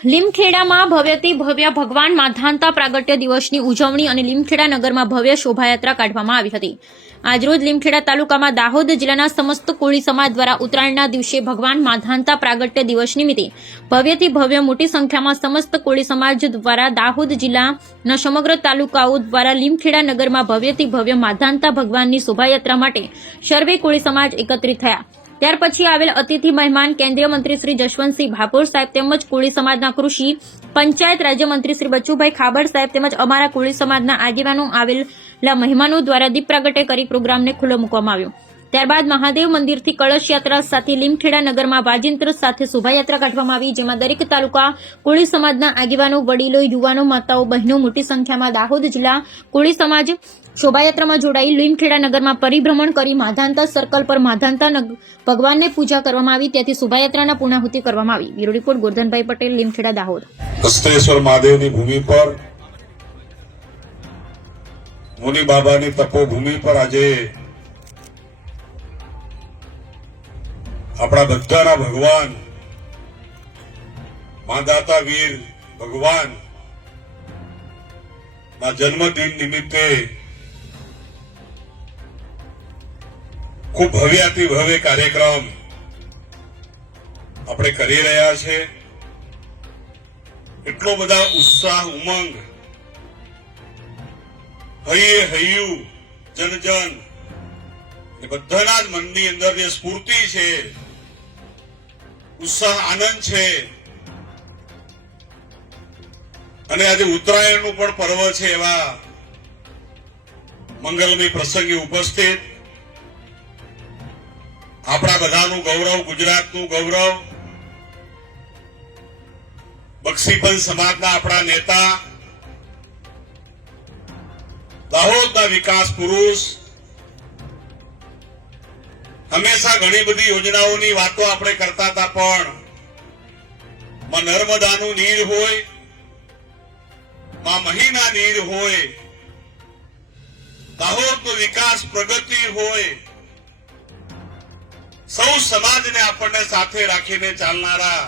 લીમખેડામાં ભવ્યથી ભવ્ય ભગવાન માધાંતા પ્રાગટ્ય દિવસની ઉજવણી અને લીમખેડા નગરમાં ભવ્ય શોભાયાત્રા કાઢવામાં આવી હતી। આજરોજ લીમખેડા તાલુકામાં દાહોદ જિલ્લાના સમસ્ત કોળી સમાજ દ્વારા ઉત્તરાયણના દિવસે ભગવાન માધાંતા પ્રાગટ્ય દિવસ નિમિત્તે ભવ્યથી ભવ્ય મોટી સંખ્યામાં સમસ્ત કોળી સમાજ દ્વારા દાહોદ જિલ્લાના સમગ્ર તાલુકાઓ દ્વારા લીમખેડા નગરમાં ભવ્યથી ભવ્ય માધાંતા ભગવાનની શોભાયાત્રા માટે સર્વે કોળી સમાજ એકત્રિત થયા। ત્યાર પછી આવેલ અતિથિ મહેમાન કેન્દ્રીય મંત્રી શ્રી જશવંતસિંહ ભાભોર સાહેબ તેમજ કોળી સમાજના કૃષિ પંચાયત રાજ્યમંત્રી શ્રી બચુભાઈ ખાબડ સાહેબ તેમજ અમારા કોળી સમાજના આગેવાનો આવેલા મહેમાનો દ્વારા દીપ પ્રાગટ્ય કરી પ્રોગ્રામને ખુલ્લો મૂકવામાં આવ્યો। ત્યારબાદ મહાદેવ મંદિરથી કળશ યાત્રા સાથે લીમખેડા નગરમાં વાજિંત્ર સાથે શોભાયાત્રા કાઢવામાં આવી, જેમાં દરેક તાલુકા કોળી સમાજના આગેવાનો, વડીલો, યુવાનો, માતાઓ, બહેનો મોટી સંખ્યામાં દાહોદ જિલ્લા કોળી સમાજ શોભાયાત્રામાં જોડાઈ લીમખેડા નગરમાં પરિભ્રમણ કરી માધાંતા સર્કલ પર માધાંતા ભગવાનને પૂજા કરવામાં આવી, ત્યાંથી શોભાયાત્રાના પૂર્ણાહુતિ કરવામાં આવી। Bureau report Gordhanbhai Patel, Limkheda, Dahod. કસ્તેશ્વર મહાદેવની ભૂમિ પર, મુનિ બાબાની તપોભૂમિ પર આજે આપણા બધાના ભગવાન માધાતા વીર ભગવાન ના જન્મદિન નિમિત્તે ખૂબ ભવ્યાતિ ભવ્ય કાર્યક્રમ આપણે કરી રહ્યા છે। એટલો બધા ઉત્સાહ, ઉમંગ, હૈયે હૈયું, જન જન એ બધાના જ મનની અંદર જે સ્ફૂર્તિ છે, ઉત્સાહ, આનંદ છે। અને આજે ઉત્તરાયણનું પણ પર્વ છે, એવા મંગલમય પ્રસંગે ઉપસ્થિત આપણા બધાનું ગૌરવ, ગુજરાતનું ગૌરવ, બક્ષીપંચ સમાજના આપણા નેતા, દાહોદના વિકાસ પુરુષ, હંમેશા ઘણી બધી યોજનાઓની વાતો આપણે કરતા હતા, પણ માં નર્મદાનું નીર હોય, માં મહીના નીર હોય, દાહોદનો વિકાસ, પ્રગતિ હોય, સૌ સમાજને આપણને સાથે રાખીને ચાલનારા